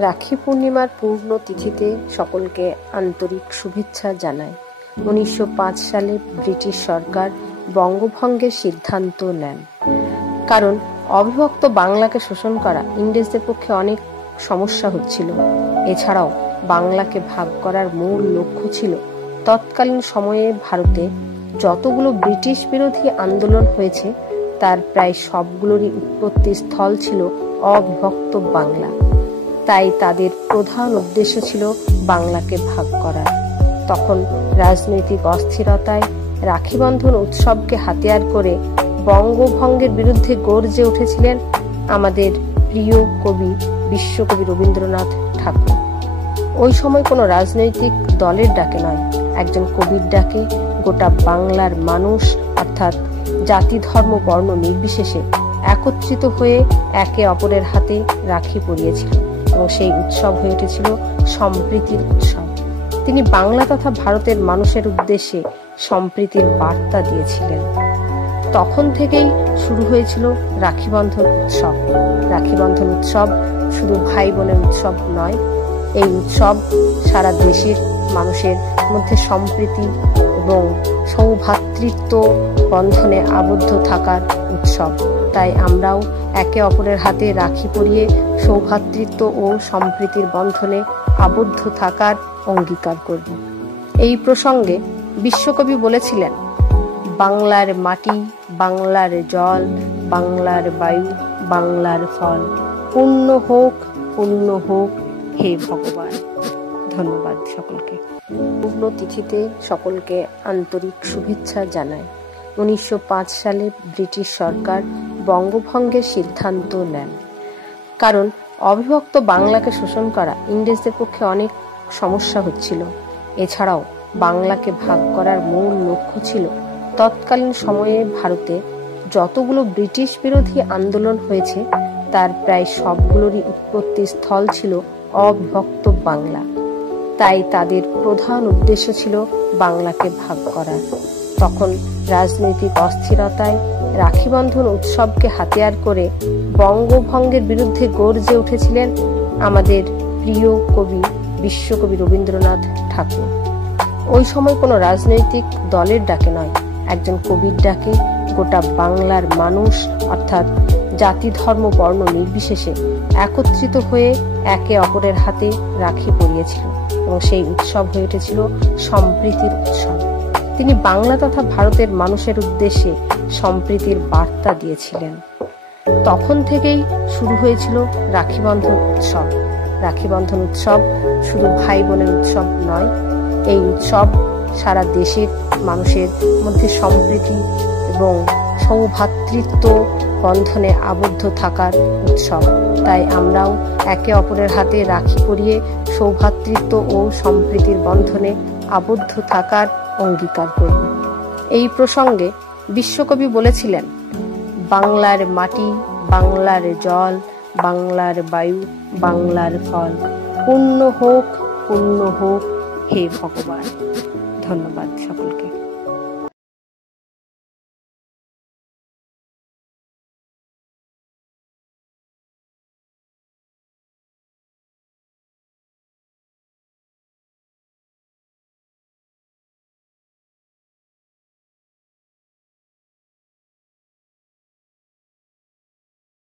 রাখি পূর্ণিমার পূর্ণ তিথিতে সকলকে আন্তরিক শুভেচ্ছা জানাই। 1905 সালে ব্রিটিশ সরকার বঙ্গভঙ্গের সিদ্ধান্ত নেন। কারণ অবিভক্ত বাংলাকে শোষণ করা ইংরেজদের পক্ষে অনেক সমস্যা হচ্ছিল। এছাড়াও বাংলাকে ভাগ করার মূল লক্ষ্য ছিল তৎকালীন সময়ে ভারতে যতগুলো ব্রিটিশ বিরোধী আন্দোলন হয়েছে তার প্রায় সবগুলোরই উৎপত্তি স্থল ছিল অবিভক্ত বাংলা। তাই তাদের প্রধান উদ্দেশ্য ছিল বাংলাকে ভাগ করা। তখন রাজনৈতিক অস্থিরতায় রাখিবন্ধন উৎসবকে হাতিয়ার করে বঙ্গভঙ্গের বিরুদ্ধে গর্জে উঠেছিলেন আমাদের প্রিয় কবি বিশ্বকবি রবীন্দ্রনাথ ঠাকুর। ওই সময় কোনো রাজনৈতিক দলের ডাকে নয়, একজন কবির ডাকে গোটা বাংলার মানুষ অর্থাৎ জাতি ধর্ম বর্ণ নির্বিশেষে একত্রিত হয়ে একে অপরের হাতে রাখি পরিয়েছিল এবং সেই উৎসব হয়ে উঠেছিল সম্প্রীতির উৎসব। তিনি বাংলা তথা ভারতের মানুষের উদ্দেশ্যে সম্প্রীতির বার্তা দিয়েছিলেন। তখন থেকেই শুরু হয়েছিল রাখিবন্ধন উৎসব। রাখিবন্ধন উৎসব শুধু ভাই বোনের উৎসব নয়, এই উৎসব সারা দেশের মানুষের মধ্যে সম্প্রীতি এবং সৌভ্রাতৃত্ব বন্ধনে আবদ্ধ থাকার উৎসব। তাই আমরাও একে অপরের হাতে রাখি পরিয়ে সৌভ্রাতৃত্ব ও সম্প্রীতির বন্ধনে আবদ্ধ থাকার অঙ্গীকার করব। এই প্রসঙ্গে বিশ্বকবি বলেছিলেন, বাংলার মাটি, বাংলার জল, বাংলার বায়ু, বাংলার ফল, পূর্ণ হোক, পূর্ণ হোক হে ভগবান। ধন্যবাদ সকলকে। পূর্ণ তিথিতে সকলকে আন্তরিক শুভেচ্ছা জানাই। 1905 সালে ব্রিটিশ সরকার বঙ্গভঙ্গের সিদ্ধান্ত নেন। কারণ অবিভক্ত বাংলাকে শোষণ করা ইংরেজদের পক্ষে অনেক সমস্যা হচ্ছিল। এছাড়াও বাংলাকে ভাগ করার মূল লক্ষ্য ছিল তৎকালীন সময়ে ভারতে যতগুলো ব্রিটিশ বিরোধী আন্দোলন হয়েছে তার প্রায় সবগুলোরই উৎপত্তি স্থল ছিল অবিভক্ত বাংলা। তাই তাদের প্রধান উদ্দেশ্য ছিল বাংলাকে ভাগ করা। তখন রাজনৈতিক অস্থিরতায় রাখিবন্ধন উৎসবকে হাতিয়ার করে বঙ্গভঙ্গের বিরুদ্ধে গর্জে উঠেছিলেন আমাদের প্রিয় কবি বিশ্বকবি রবীন্দ্রনাথ ঠাকুর। ওই সময় কোনো রাজনৈতিক দলের ডাকে নয়, একজন কবির ডাকে গোটা বাংলার মানুষ অর্থাৎ জাতি ধর্ম বর্ণ নির্বিশেষে একত্রিত হয়ে একে অপরের হাতে রাখি পরিয়েছিল এবং সেই উৎসব হয়ে উঠেছিল সম্প্রীতির উৎসব। তিনি বাংলা তথা ভারতের মানুষের উদ্দেশ্যে সম্প্রীতির বার্তা দিয়েছিলেন। তখন থেকেই শুরু হয়েছিল রাখিবন্ধন উৎসব। রাখিবন্ধন উৎসব শুধু ভাই বোনের উৎসব নয়, এই উৎসব সারা দেশের মানুষের মধ্যে সম্প্রীতি এবং সৌভ্রাতৃত্ব বন্ধনে আবদ্ধ থাকার উৎসব। তাই আমরাও একে অপরের হাতে রাখি পরিয়ে সৌভ্রাতৃত্ব ও সম্প্রীতির বন্ধনে আবদ্ধ থাকার অঙ্গীকার করব। এই প্রসঙ্গে বিশ্বকবি বলেছিলেন, বাংলার মাটি, বাংলার জল, বাংলার বায়ু, বাংলার ফল, পূর্ণ হোক, পূর্ণ হোক হে ভগবান। ধন্যবাদ সকলকে।